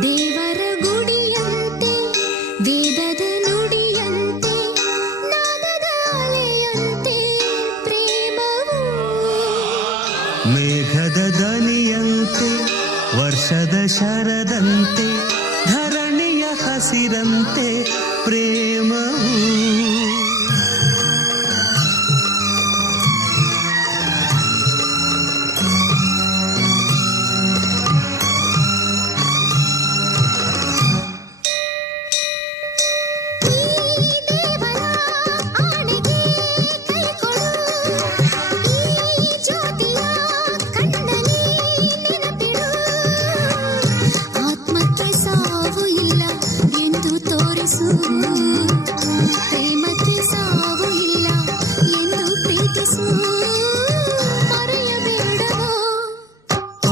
ದೇವರ ಗುಡಿಯಂತೆ ವೇದದ ನುಡಿಯಂತೆ ನಾದದ ಅಲೆಯಂತೆ ಪ್ರೇಮವು ಮೇಘದ ದನಿಯಂತೆ ವರ್ಷದ ಶರದಂತೆ ಧರಣಿಯ ಹಸಿರಂತೆ ಪ್ರೇಮ